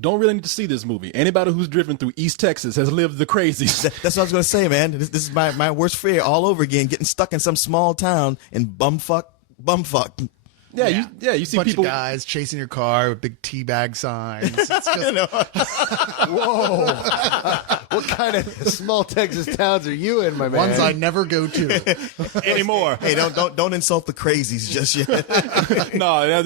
don't really need to see this movie. Anybody who's driven through East Texas has lived the crazies. That's what I was going to say, man. This is my worst fear all over again, getting stuck in some small town in bumfuck. You see Bunch people. of guys chasing your car with big teabag signs. It's just, Whoa. What kind of small Texas towns are you in, my man? ones I never go to. Anymore. Hey, don't insult the crazies just yet. No,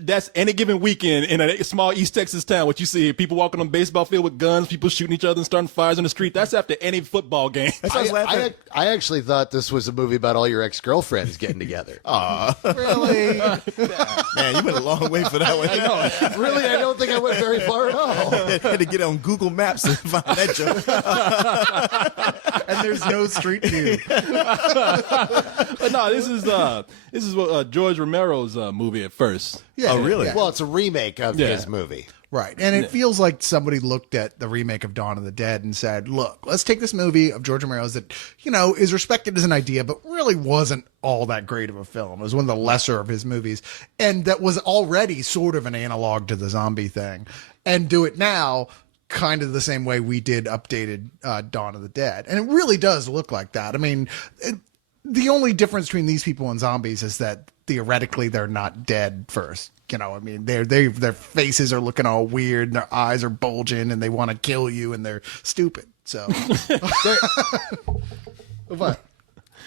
that's any given weekend in a small East Texas town. What you see, people walking on a baseball field with guns, people shooting each other and starting fires in the street. That's after any football game. That's what I was laughing at. I actually thought this was a movie about all your ex-girlfriends getting together. Really? Man, you went a long way for that one. Really, I don't think I went very far at all. Had to get on Google Maps to find that joke. And there's no street view. But no, this is what George Romero's movie at first. Yeah, Oh, really? yeah. Well, it's a remake of Yeah. his movie. Right. And it feels like somebody looked at the remake of Dawn of the Dead and said, look, let's take this movie of George Romero's that, is respected as an idea, but really wasn't all that great of a film. It was one of the lesser of his movies. And that was already sort of an analog to the zombie thing. And do it now kind of the same way we did updated Dawn of the Dead. And it really does look like that. I mean, the only difference between these people and zombies is that theoretically they're not dead first. I mean, their faces are looking all weird, and their eyes are bulging, and they want to kill you, and they're stupid. So, what?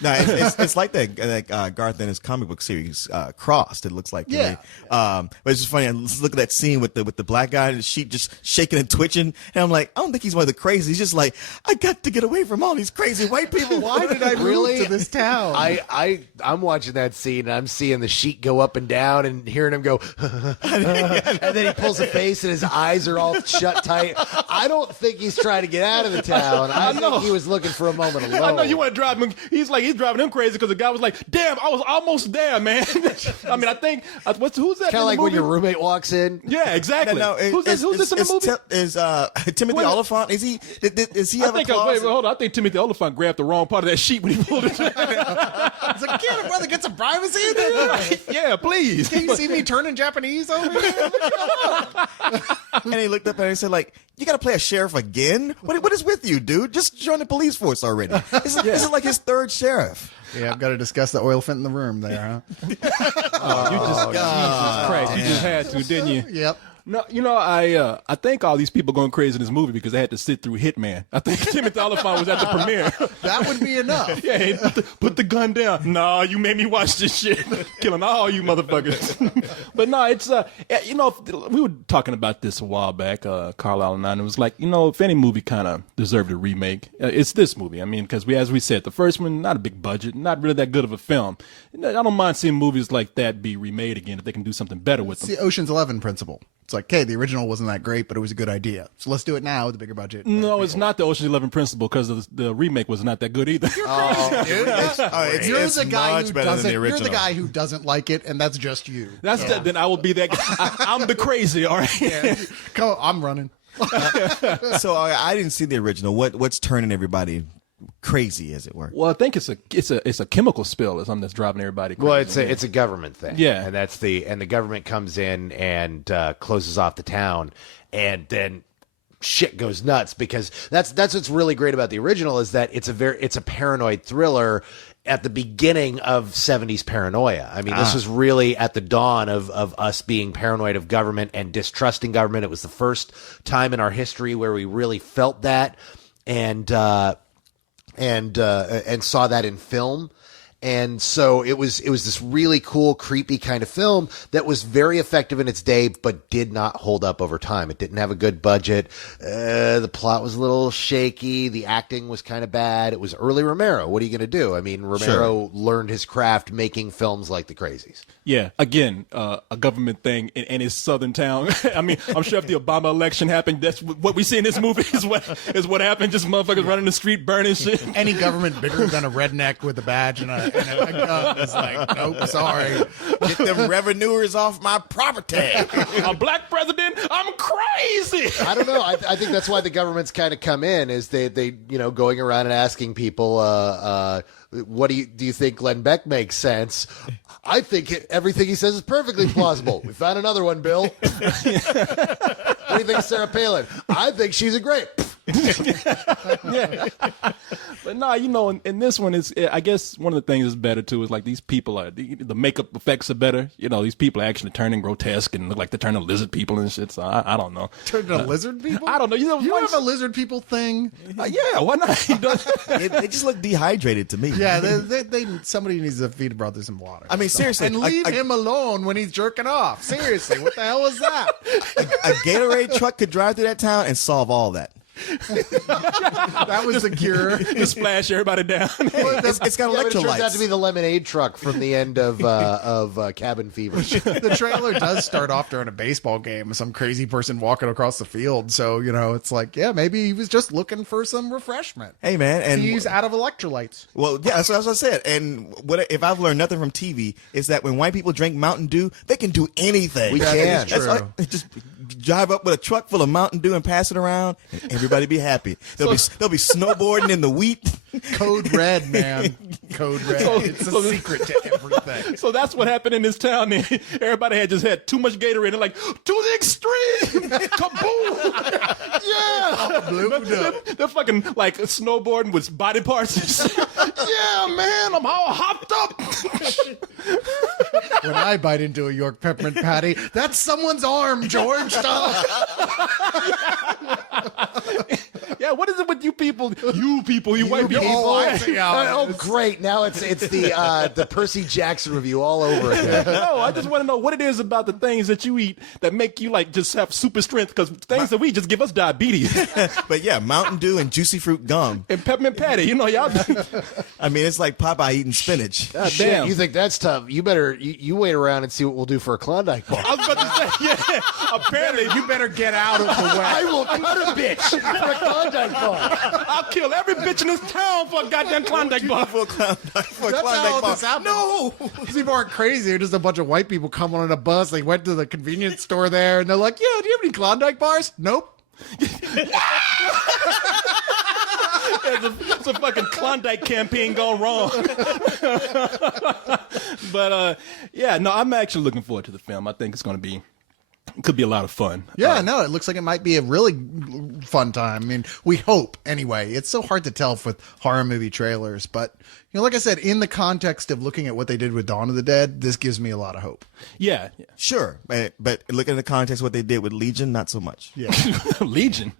No, it's like that Garth Ennis comic book series, Crossed. It looks like to me. But it's just funny. I look at that scene with the black guy and the sheep just shaking and twitching, and I'm like, I don't think he's one of the crazies. He's just like, I got to get away from all these crazy white people. Why did I move to this town? I'm watching that scene and I'm seeing the sheet go up and down and hearing him go, and then he pulls a face and his eyes are all shut tight. I don't think he's trying to get out of the town. I think he was looking for a moment alone. I know you want to drive him. He's driving him crazy because the guy was like, "Damn, I was almost there, man." I mean, I think who's that? Kind of like when your roommate walks in. Yeah, exactly. Who's this in the movie? Is Timothy Oliphant? Is he? Does he have a clause? Hold on. I think Timothy Oliphant grabbed the wrong part of that sheet when he pulled it. It's like, get it, brother, get some privacy in there. Yeah, please. Can you see me turning Japanese over here? And he looked up at her and said, like, you got to play a sheriff again? What is with you, dude? Just join the police force already. This is like his third sheriff. Yeah, I've got to discuss the oil in the room there, huh? Jesus Christ, you just had to, didn't you? Yep. No, I think all these people going crazy in this movie because they had to sit through Hitman. I think Timothy Oliphant was at the premiere. That would be enough. Yeah, hey, put the gun down. No, you made me watch this shit. Killing all you motherfuckers. But no, it's, we were talking about this a while back, Carlisle and I, and it was like, if any movie kind of deserved a remake, it's this movie. I mean, because as we said, the first one, not a big budget, not really that good of a film. I don't mind seeing movies like that be remade again if they can do something better with them. It's the Ocean's 11 principle. It's like, hey, the original wasn't that great, but it was a good idea. So let's do it now with a bigger budget. No, it's not the Ocean's 11 principle because the remake was not that good either. You're It's the guy much who better than doesn't. the You're original. the guy who doesn't like it, and that's just you. Then I will be that guy. I'm the crazy, all right? Come on, I'm running. So I didn't see the original. What's turning everybody crazy, as it were? Well, I think it's a chemical spill or something that's driving everybody crazy. Well, it's a government thing. Yeah. And the government comes in and closes off the town, and then shit goes nuts because that's what's really great about the original is that it's a paranoid thriller at the beginning of 70s paranoia. I mean, this was really at the dawn of us being paranoid of government and distrusting government. It was the first time in our history where we really felt that and saw that in film. And so it was this really cool, creepy kind of film that was very effective in its day, but did not hold up over time. It didn't have a good budget. The plot was a little shaky. The acting was kind of bad. It was early Romero. What are you going to do? I mean, Romero learned his craft making films like The Crazies. Yeah, again, a government thing in his southern town. I mean, I'm sure if the Obama election happened, that's what we see in this movie is what happened. Just motherfuckers running the street, burning shit. Any government bigger than a redneck with a badge and a gun is like, nope, sorry. Get them revenuers off my property. A black president? I'm crazy. I don't know. I think that's why the government's kind of come in is they going around and asking people, what do you think Glenn Beck makes sense? I think everything he says is perfectly plausible. We found another one, Bill. do you think of Sarah Palin? I think she's a great. But nah, you know, in this one, is I guess one of the things that's better too is like these people are the makeup effects are better. You know, these people are actually turning grotesque and look like they're turning lizard people and shit. So I don't know. Turn to lizard people? I don't know. You know, You have a lizard people thing? yeah, why not? They just look dehydrated to me. Yeah, somebody needs to feed a brother some water. I mean, seriously, and leave him alone when he's jerking off. Seriously, what the hell is that? a Gatorade truck could drive through that town and solve all that. That was the cure. Just splash everybody down. It's got Yeah, but it turns out electrolytes. to be the lemonade truck from the end of Cabin Fever. The trailer does start off during a baseball game, some crazy person walking across the field. So, you know, it's like, yeah, maybe he was just looking for some refreshment. Hey, man, and He's out of electrolytes. well, yeah, that's what I said. And what if I've learned nothing from TV is that when white people drink Mountain Dew, they can do anything. We can. That's True. just drive up with a truck full of Mountain Dew and pass it around, and everybody be happy. They'll be snowboarding in the wheat. Code red, man. Code red. It's a secret to everything. So that's what happened in this town. Everybody had just had too much Gatorade and like, to the extreme! Kaboom! Yeah! They're fucking like snowboarding with body parts and shit. Yeah, man, I'm all hopped up. When I bite into a York peppermint patty, that's someone's arm, George. Stop. Yeah, what is it with you people? You people, you white people. Oh, I see how it Oh, is. great! Now it's the Percy Jackson review all over again. No, I just want to know what it is about the things that you eat that make you like just have super strength, because things that we just give us diabetes. But yeah, Mountain Dew and juicy fruit gum. And peppermint patty, you know, y'all. I mean, it's like Popeye eating spinach. God Shit, damn. you think that's tough? You better you wait around and see what we'll do for a Klondike bar. I was about to say, yeah. Apparently, You better get out of the way. I will cut a bitch for a Klondike bar. I'll kill every bitch in this town for a goddamn Klondike bar. For a Klondike That's how bar. this happened. No! These people aren't crazy. They're just a bunch of white people coming on a bus. They went to the convenience store there, and they're like, "Yeah, do you have any Klondike bars?" Nope. It's a fucking Klondike campaign gone wrong. But yeah, no, I'm actually looking forward to the film. I think it's going to be, it could be a lot of fun. Yeah, no, it looks like it might be a really fun time. I mean, we hope anyway. It's so hard to tell with horror movie trailers, but you know, like I said, in the context of looking at what they did with Dawn of the Dead, this gives me a lot of hope. Yeah, yeah. Sure, but looking at the context of what they did with Legion, not so much. Yeah. Legion.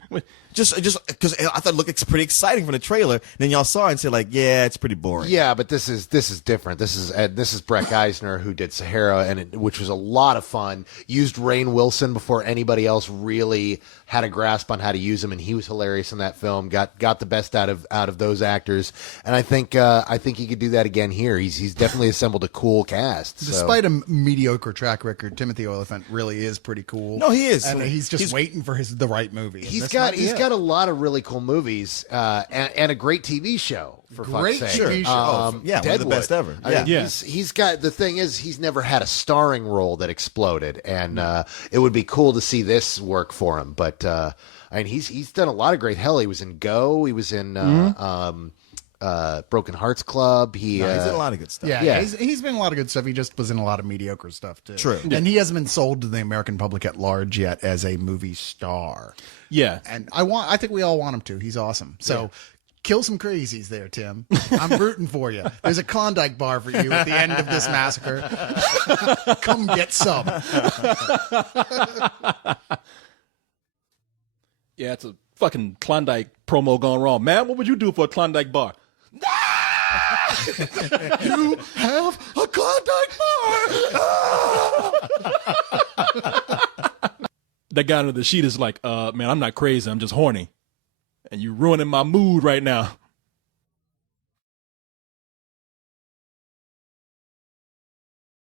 Just because I thought it looked pretty exciting from the trailer. Then y'all saw it and said like, yeah, it's pretty boring. Yeah, but this is different. This is Brett Geisner who did Sahara, which was a lot of fun. Used Rainn Wilson before anybody else really had a grasp on how to use him, and he was hilarious in that film. Got the best out of those actors, and I think he could do that again here. He's definitely assembled a cool cast. So. Despite a mediocre track record, Timothy Olyphant really is pretty cool. No, he is. and he's just waiting for the right movie. He's That's got not it. a lot of really cool movies and a great TV show. For Great fuck's sake. TV show. Yeah, one of the Deadwood. best ever. I mean, Yeah. he's got, the thing is, he's never had a starring role that exploded, and it would be cool to see this work for him. But I mean, he's done a lot of great. Hell, he was in Go. He was in Broken Hearts Club. He's He's in a lot of good stuff. Yeah, Yeah. He's been in a lot of good stuff. He just was in a lot of mediocre stuff too. True. And he hasn't been sold to the American public at large yet as a movie star. Yeah. And I think we all want him to. He's awesome. So kill some crazies there, Tim. I'm rooting for you. There's a Klondike bar for you at the end of this massacre. Come get some. Yeah, it's a fucking Klondike promo gone wrong. Man, what would you do for a Klondike bar? You have a Klondike bar. That guy under the sheet is like, man, I'm not crazy. I'm just horny. And you're ruining my mood right now.